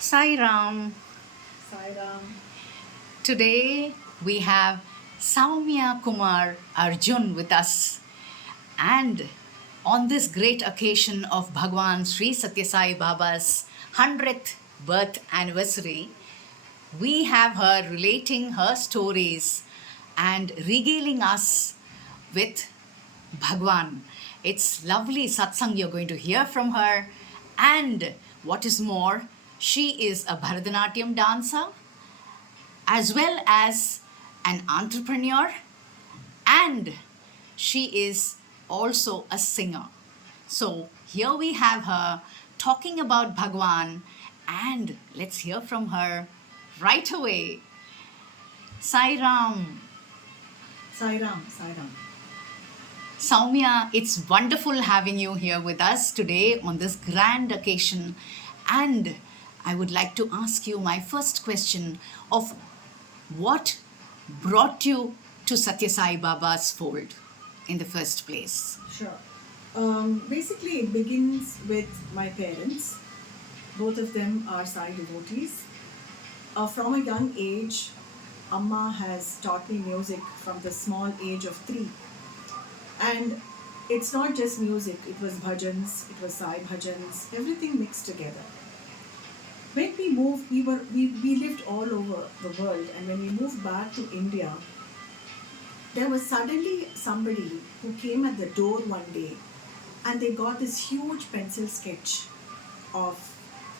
Sai Ram. Sai Ram. Today we have Sowmya Kumar Arjun with us. And on this great occasion of Bhagwan Sri Sathya Sai Baba's 100th birth anniversary, we have her relating her stories and regaling us with Bhagwan. It's lovely satsang you're going to hear from her. And what is more, she is a Bharatanatyam dancer as well as an entrepreneur, and she is also a singer. So here we have her talking about Bhagwan, and let's hear from her right away. Sai Ram. Sai Ram. Sai Ram. Soumya, it's wonderful having you here with us today on this grand occasion. And I would like to ask you my first question of what brought you to Sathya Sai Baba's fold in the first place? Sure. Basically, it begins with my parents. Both of them are Sai devotees. From a young age, Amma has taught me music from the small age of 3. And it's not just music, it was bhajans, it was Sai bhajans, everything mixed together. When we moved, we lived all over the world, and when we moved back to India, there was suddenly somebody who came at the door one day and they got this huge pencil sketch of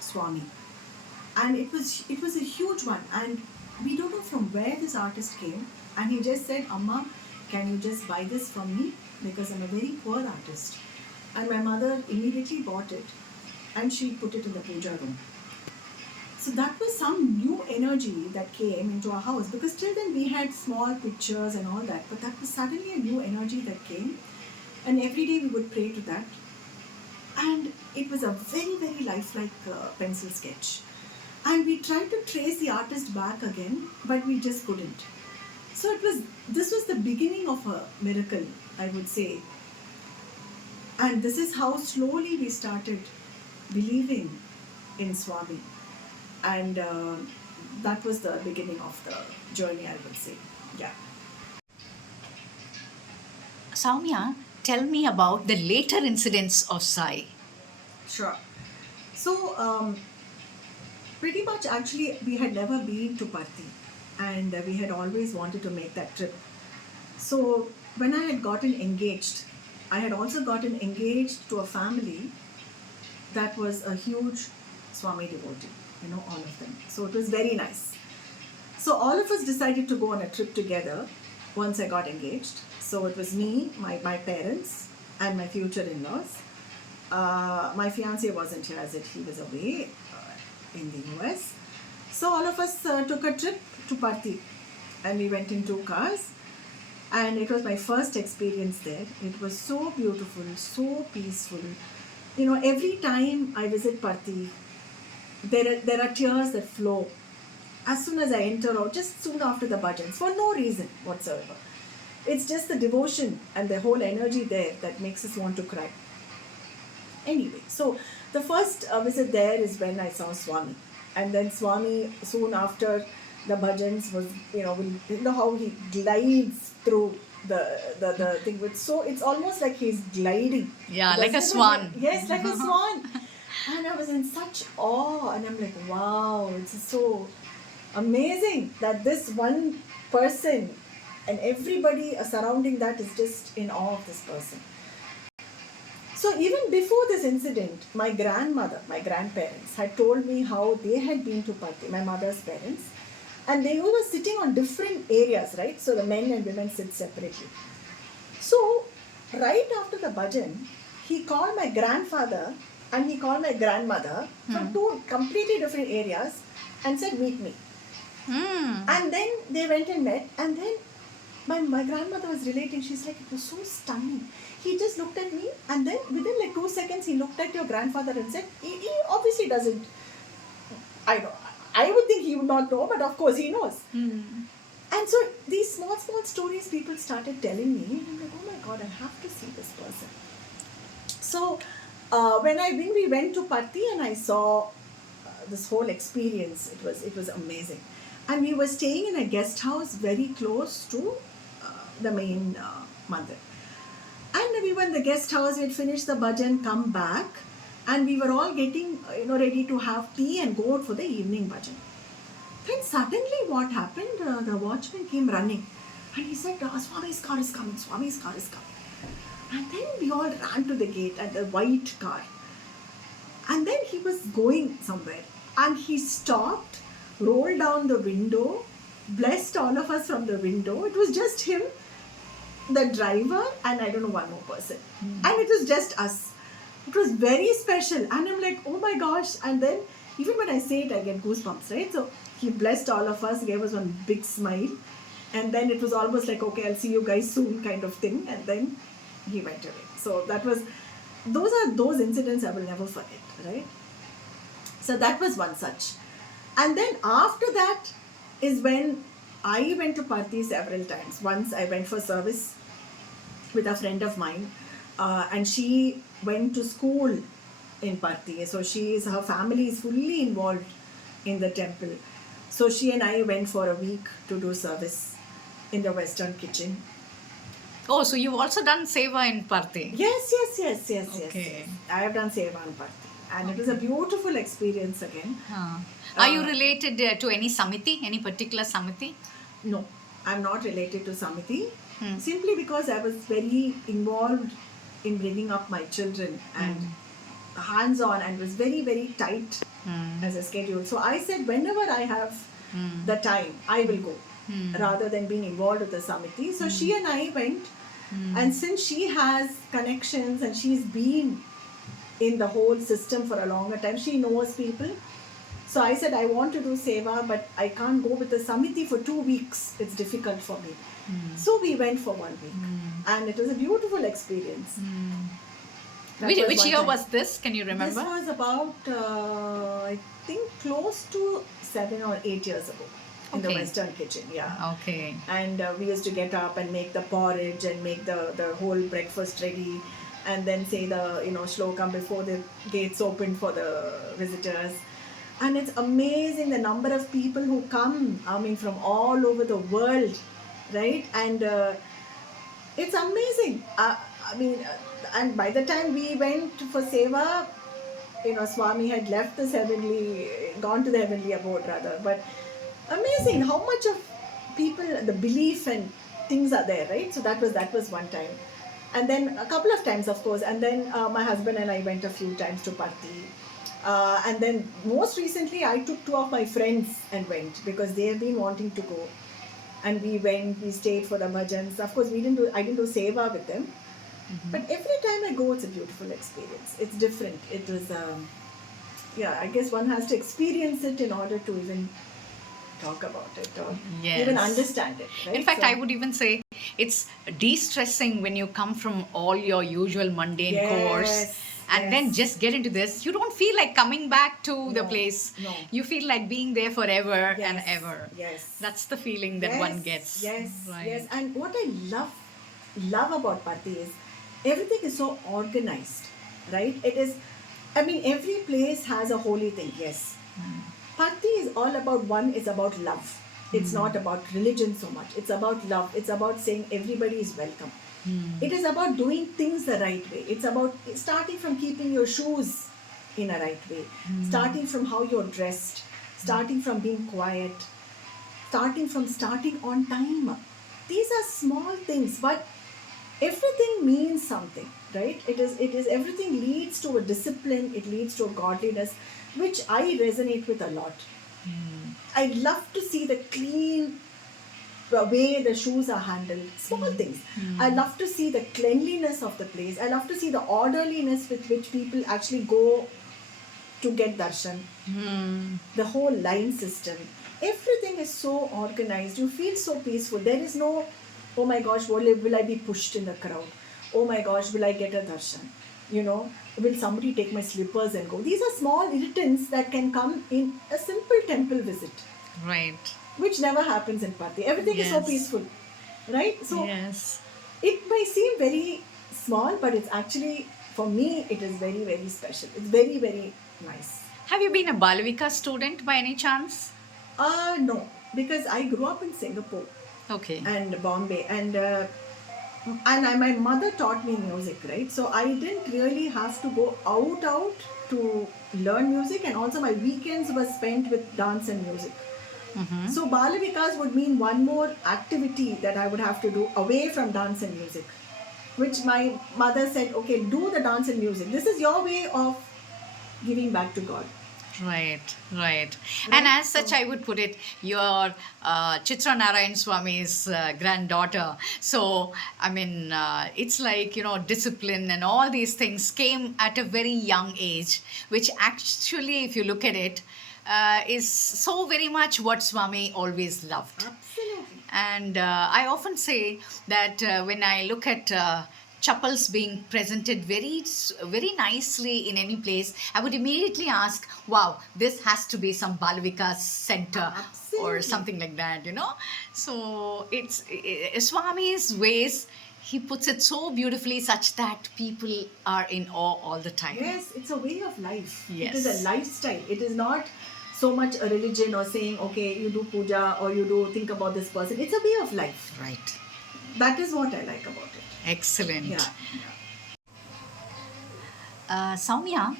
Swami. And it was a huge one, and we don't know from where this artist came, and he just said, Amma, can you just buy this from me? Because I'm a very poor artist. And my mother immediately bought it and she put it in the puja room. So that was some new energy that came into our house, because till then we had small pictures and all that, but that was suddenly a new energy that came, and every day we would pray to that. And it was a very, very lifelike pencil sketch. And we tried to trace the artist back again, but we just couldn't. So this was the beginning of a miracle, I would say. And this is how slowly we started believing in Swami. And that was the beginning of the journey, I would say. Yeah. Soumya, tell me about the later incidents of Sai. Sure. So, pretty much actually, we had never been to Parthi, and we had always wanted to make that trip. So, when I had gotten engaged, I had also gotten engaged to a family that was a huge Swami devotee, all of them. So, it was very nice. So, all of us decided to go on a trip together once I got engaged. So, it was me, my parents, and my future in-laws. My fiancé wasn't here as he was away in the US. So all of us took a trip to Parthi, and we went in 2 cars, and it was my first experience there. It was so beautiful, so peaceful. Every time I visit Parthi, there are tears that flow as soon as I enter, or just soon after the bhajans, for no reason whatsoever. It's just the devotion and the whole energy there that makes us want to cry. Anyway, so the first visit there is when I saw Swami. And then Swami, soon after the bhajans, was, how he glides through the thing. So it's almost like he's gliding. Yeah, like a swan. Yes, like a swan. And I was in such awe. And I'm like, wow, it's so amazing that this one person and everybody surrounding that is just in awe of this person. So even before this incident, my grandparents had told me how they had been to Parthi, my mother's parents, and they were sitting on different areas, right? So the men and women sit separately. So right after the bhajan, he called my grandfather and he called my grandmother from 2 completely different areas and said, meet me. And then they went and met, and then my grandmother was relating, she's like, it was so stunning. He just looked at me, and then within like 2 seconds, he looked at your grandfather and said, he obviously doesn't, I would think he would not know, but of course he knows. And so these small stories people started telling me, and I'm like, oh my God, I have to see this person. So when we went to Parthi and I saw this whole experience, it was amazing. And we were staying in a guest house very close to the main mandir. And we were in the guest house, we had finished the bhajan, come back, and we were all getting ready to have tea and go out for the evening bhajan. Then suddenly what happened, the watchman came running and he said, Swami's car is coming, Swami's car is coming. And then we all ran to the gate and the white car. And then he was going somewhere and he stopped, rolled down the window, blessed all of us from the window. It was just him, the driver, and I don't know, one more person. And it was just us. It was very special. And I'm like, oh my gosh. And then even when I say it, I get goosebumps, right? So he blessed all of us, gave us one big smile. And then it was almost like, okay, I'll see you guys soon kind of thing. And then he went away. So those are those incidents I will never forget, right? So that was one such. And then after that is when I went to Parthi several times. Once I went for service with a friend of mine, and she went to school in Parthi. So her family is fully involved in the temple. So she and I went for a week to do service in the Western kitchen. Oh, so you've also done seva in Parthi? Yes. Okay. I have done seva in Parthi. And it was a beautiful experience again. Are you related to any samiti, any particular samiti? No, I'm not related to Samiti. Simply because I was very involved in bringing up my children and hands-on, and was very, very tight as a schedule. So I said, whenever I have the time, I will go, rather than being involved with the Samiti. So she and I went, and since she has connections and she's been in the whole system for a longer time, she knows people. So I said, I want to do seva, but I can't go with the Samiti for 2 weeks. It's difficult for me. So we went for 1 week. And it was a beautiful experience. Which year was this? Can you remember? This was about, I think, close to 7 or 8 years ago. In the Western kitchen, yeah. Okay. And we used to get up and make the porridge and make the whole breakfast ready. And then say the, shlokam before the gates opened for the visitors. And it's amazing the number of people who come, from all over the world, right? And it's amazing. And by the time we went for seva, Swami had left gone to the heavenly abode rather. But amazing how much of people, the belief and things are there, right? So that was one time. And then a couple of times, of course. And then my husband and I went a few times to Parthi. And then most recently, I took 2 of my friends and went because they have been wanting to go. And we went, we stayed for the bhajans. Of course, I didn't do seva with them. But every time I go, it's a beautiful experience. It's different. It was, I guess one has to experience it in order to even talk about it or even understand it. Right? In fact, I would even say it's de-stressing when you come from all your usual mundane course and then just get into this. You don't feel like coming back to the place. No. You feel like being there forever and ever. Yes. That's the feeling that one gets. Yes. Right. Yes. And what I love about Parthi is everything is so organized, right? It is, every place has a holy thing, yes. Parthi is all about is about love. It's not about religion so much. It's about love. It's about saying everybody is welcome. It is about doing things the right way. It's about starting from keeping your shoes in a right way, starting from how you're dressed, starting from being quiet, starting on time. These are small things, but everything means something, right? It is everything leads to a discipline. It leads to a godliness, which I resonate with a lot. I love to see the clean way the shoes are handled, small things. I love to see the cleanliness of the place. I love to see the orderliness with which people actually go to get darshan. The whole line system. Everything is so organized. You feel so peaceful. There is no, oh my gosh, will I be pushed in the crowd? Oh my gosh, will I get a darshan? Will somebody take my slippers and go? These are small irritants that can come in a simple temple visit. Right. Which never happens in Parthi. Everything is so peaceful. Right? So it may seem very small, but it's actually, for me, it is very, very special. It's very, very nice. Have you been a Balavika student by any chance? No, because I grew up in Singapore Okay. and Bombay, and my mother taught me music, right? So I didn't really have to go out to learn music, and also my weekends were spent with dance and music. So Balavikas would mean one more activity that I would have to do away from dance and music, which my mother said, okay, do the dance and music. This is your way of giving back to God. Right, right. And Right? as such, I would put it, you're Chitra Narayanaswami's granddaughter. So, I mean, it's like, discipline and all these things came at a very young age, which actually, if you look at it, is so very much what Swami always loved. Absolutely. And I often say that when I look at chappals being presented very nicely in any place, I would immediately ask, wow, this has to be some Balavika center or Absolutely. something like that, So it's Swami's ways. He puts it so beautifully, such that people are in awe all the time. Yes, it's a way of life. Yes. It is a lifestyle. It is not so much a religion or saying, okay, you do puja or you do think about this person. It's a way of life. Right. That is what I like about it. Excellent. Yeah. Sowmya,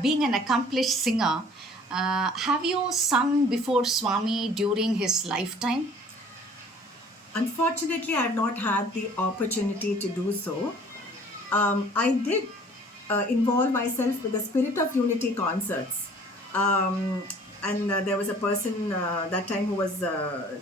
being an accomplished singer, have you sung before Swami during his lifetime? Unfortunately, I have not had the opportunity to do so. I did involve myself with the Spirit of Unity concerts. And there was a person that time who was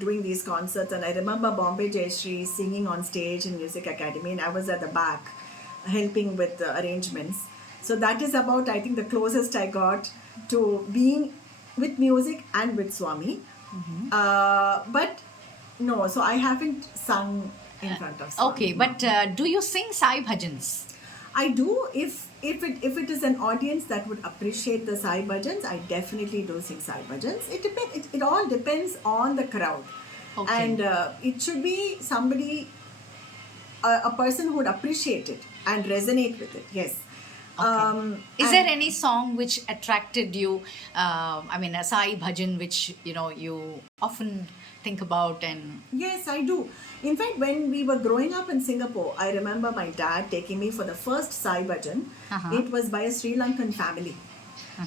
doing these concerts, and I remember Bombay Jayashree singing on stage in Music Academy, and I was at the back helping with the arrangements. So that is about, I think, the closest I got to being with music and with Swami. But no, so I haven't sung in front of Swami. Okay, but do you sing Sai Bhajans? I do. If it is an audience that would appreciate the Sai Bhajans, I definitely do sing Sai Bhajans. It all depends on the crowd, Okay. and it should be somebody, a person who would appreciate it and resonate with it. Yes. Okay. Is and- there any song which attracted you? I mean, a Sai Bhajan which you often think about and. Yes, I do. In fact, when we were growing up in Singapore, I remember my dad taking me for the first Sai Bhajan. It was by a Sri Lankan family.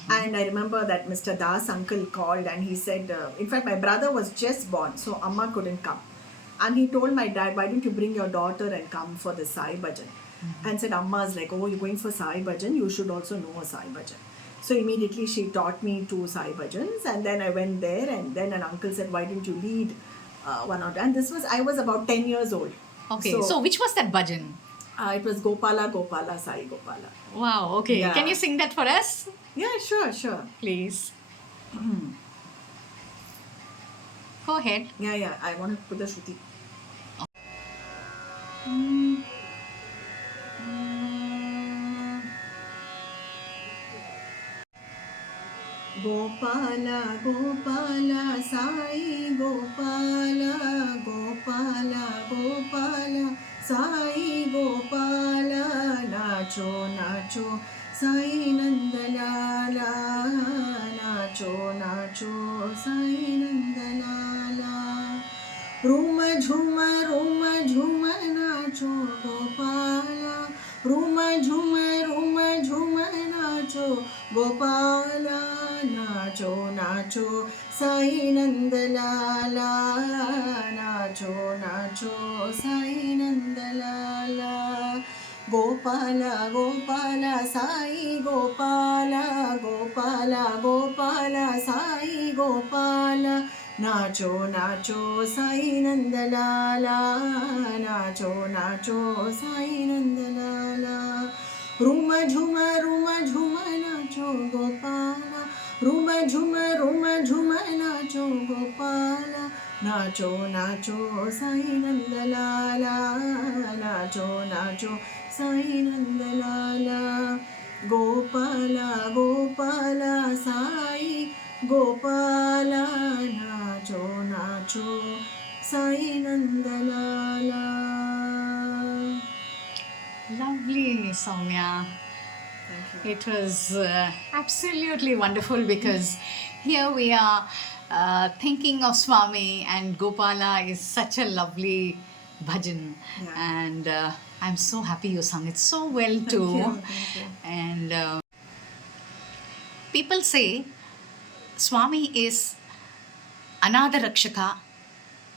And I remember that Mr. Das uncle called and he said, in fact, my brother was just born, so Amma couldn't come. And he told my dad, why don't you bring your daughter and come for the Sai Bhajan? And said, Amma's like, oh, you're going for Sai Bhajan, you should also know a Sai Bhajan. So immediately she taught me 2 Sai Bhajans, and then I went there, and then an uncle said, why don't you lead one out? And I was about 10 years old. Okay, so which was that bhajan? It was Gopala Gopala Sai Gopala. Wow, okay. Yeah. Can you sing that for us? Yeah, sure. Please. Go ahead. Yeah, I want to put the Shruti. Gopala, Gopala, Sai Gopala, Gopala, Gopala, Sai Gopala, Nacho, Nacho, Sai Nandalala, Nacho, Nacho, Sai Nandalala. Ruma Jhuma, Nacho, Gopala. Ruma Jhuma, Nacho, Gopala. Nacho, Nacho, Sai Nandalala. Nacho, Nacho, Sai Nandalala. Gopala, Gopala, Sai Gopala. Gopala, Gopala, Sai Gopala. Nacho, Nacho, Sai Nandalala. Nacho, Nacho, Sai Nandalala. Ruma Jhuma, Nacho, Gopala. Ruma Jhuma, Nacho, Gopala. Nacho, Nacho, Sai Nandalala. Nacho, Nacho, Sai Nandalala. Gopala, Gopala, Sai Gopala. Nacho, Nacho, Sai Nandalala. Lovely, Sowmya. Thank you. It was absolutely wonderful because here we are thinking of Swami, and Gopala is such a lovely bhajan. Yeah. And I'm so happy you sung it so well too. Thank you. And people say Swami is Another Rakshaka,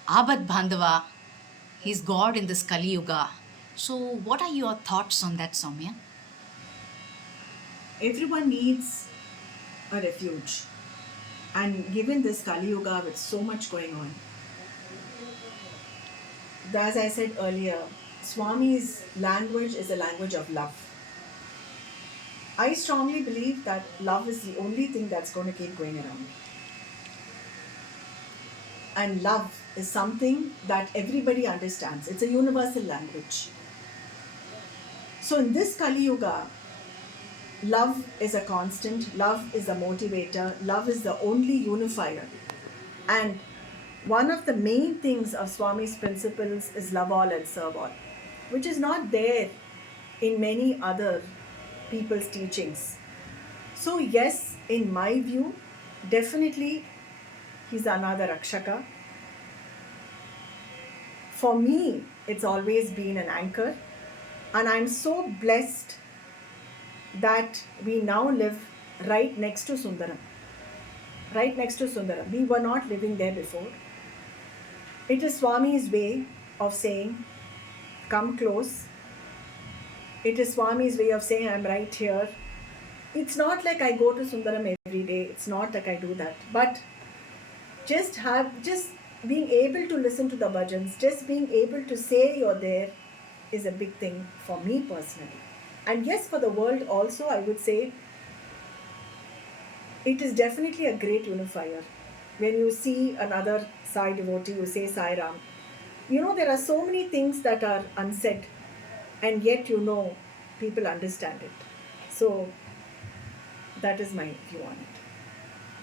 Abad Bandhava. He's God in this Kali Yuga. So, what are your thoughts on that, Soumya? Everyone needs a refuge. And given this Kali Yuga with so much going on, as I said earlier, Swami's language is a language of love. I strongly believe that love is the only thing that's going to keep going around. And love is something that everybody understands. It's a universal language. So in this Kali Yuga, love is a constant, love is a motivator, love is the only unifier. And one of the main things of Swami's principles is love all and serve all, which is not there in many other people's teachings. So yes, in my view, definitely he's another Rakshaka. For me, it's always been an anchor, and I'm so blessed that we now live right next to Sundaram. Right next to Sundaram. We were not living there before. It is Swami's way of saying, come close. It is Swami's way of saying, I'm right here. It's not like I go to Sundaram every day. It's not like I do that. But just being able to listen to the bhajans, just being able to say you're there is a big thing for me personally. And yes, for the world also, I would say it is definitely a great unifier. When you see another Sai devotee, you say Sai Ram. You know, there are so many things that are unsaid, and yet people understand it. So that is my view on it.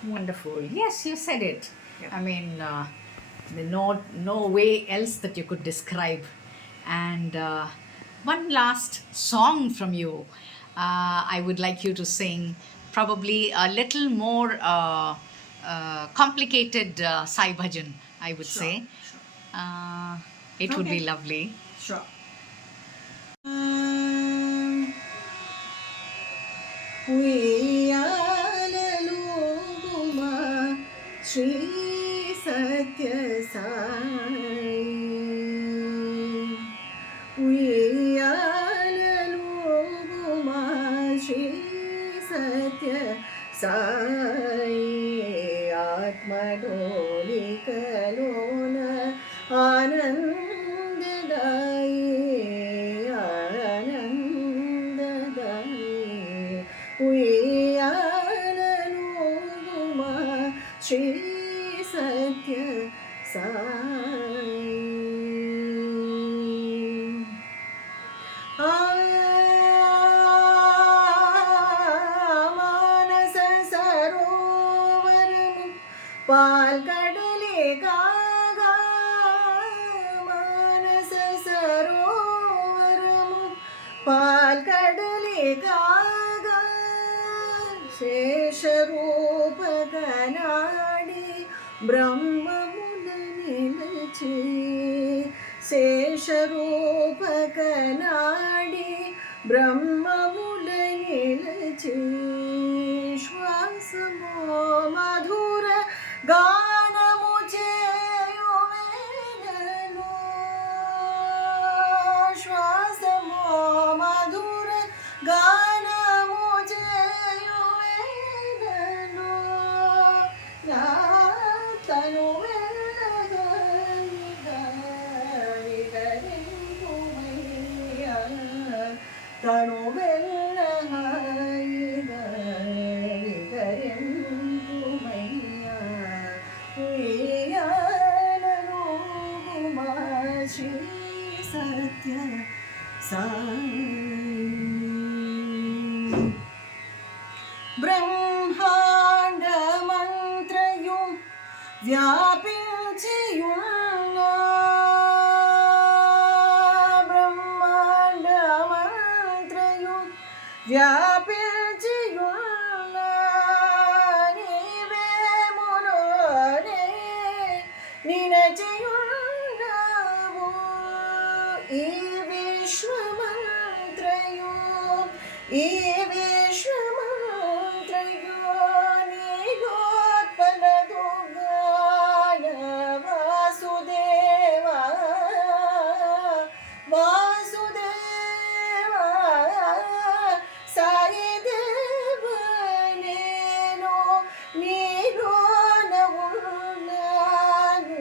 Wonderful. Yes, you said it. Yeah. I mean, no way else that you could describe. And one last song from you. I would like you to sing probably a little more complicated Sai Bhajan, I would say. Sure. It would be Okay. lovely. Sure. Shri Sathya Sai. Shri Sathya Sai. Atma Doli Kalona Anandadai. Anandadai. Shri Sathya Sai. Manasa Sarovaram Palkadale Gaga. Manasa Sarovaram Palkadale Gaga. Shesharupa Ganadi Brahma Mulanilachi. Shesharupa Ganadi Brahma Mulanilachi. Shwasamo Madhura Ganamu Cheyuvedanu. Shwasamo Madhura Ganamu Cheyuvedanu. Tanu Sathya Sai. Brahmanda Mantrayum Vyapinchiyunna. Brahmanda Mantrayum Vyapinchiyunna. నీలోన ఉన్నాను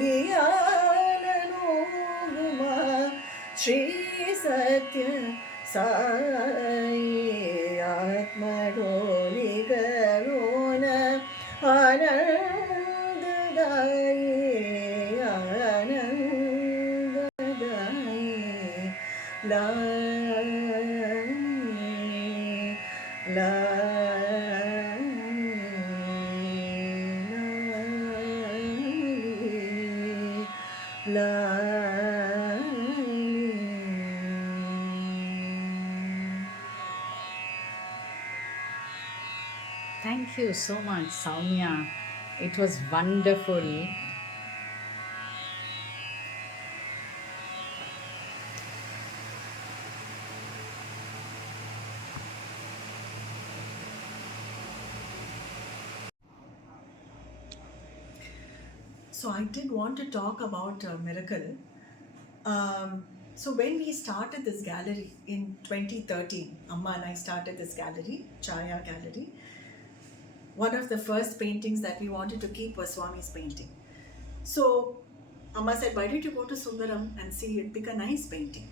ఉయ్యాలనుగుమా శ్రీ సత్య Sai ఆత్మడోలిగలోన ఆనందదాయి ఆనందదాయి Thank you so much, Sowmya. It was wonderful. So I did want to talk about a miracle. So when we started this gallery in 2013, Amma and I started this gallery, Chaya Gallery. One of the first paintings that we wanted to keep was Swami's painting. So Amma said, why don't you go to Sundaram and see it, pick a nice painting.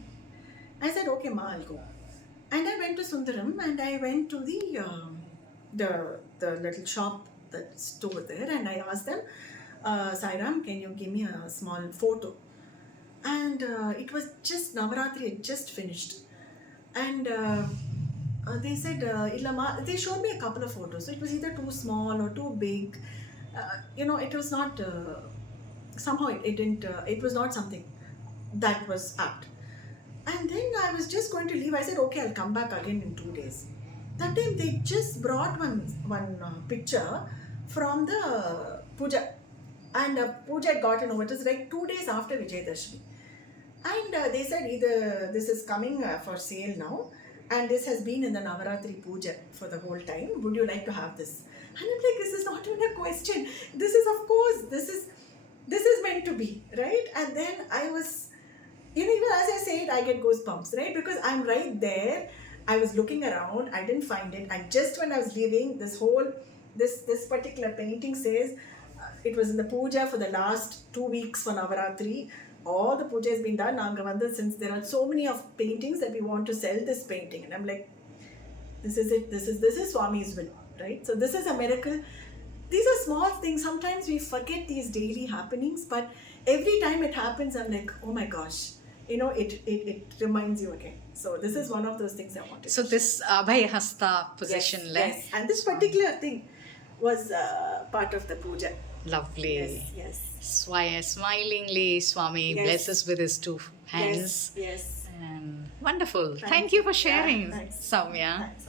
I said, okay, Ma, I'll go. And I went to Sundaram and I went to the little shop that's over there, and I asked them, Sairam, can you give me a small photo? And it was just Navaratri had just finished. And they said, Illama, they showed me a couple of photos. So it was either too small or too big. It was not, somehow it didn't, it was not something that was apt. And then I was just going to leave. I said, okay, I'll come back again in 2 days. That time they just brought one picture from the puja. And puja had gotten over. It was like 2 days after Vijayadashmi. And they said, either this is coming for sale now, and this has been in the Navaratri puja for the whole time. Would you like to have this? And I'm like, this is not even a question. This is, of course, this is meant to be, right? And then I was, even as I say it, I get goosebumps, right? Because I'm right there. I was looking around. I didn't find it. And just when I was leaving, this particular painting says, it was in the puja for the last 2 weeks for Navaratri. All the puja has been done. Since there are so many of paintings that we want to sell this painting. And I'm like, this is it. This is Swami's will, right? So this is a miracle. These are small things. Sometimes we forget these daily happenings, but every time it happens, I'm like, oh my gosh, it reminds you again. So this is one of those things I wanted. So this Abhay Hasta position, yes. And this particular thing was part of the puja. Lovely. Yes. Smilingly, Swami blesses with his two hands. Yes. And wonderful. Thank you for sharing, thanks. Sowmya. Thanks.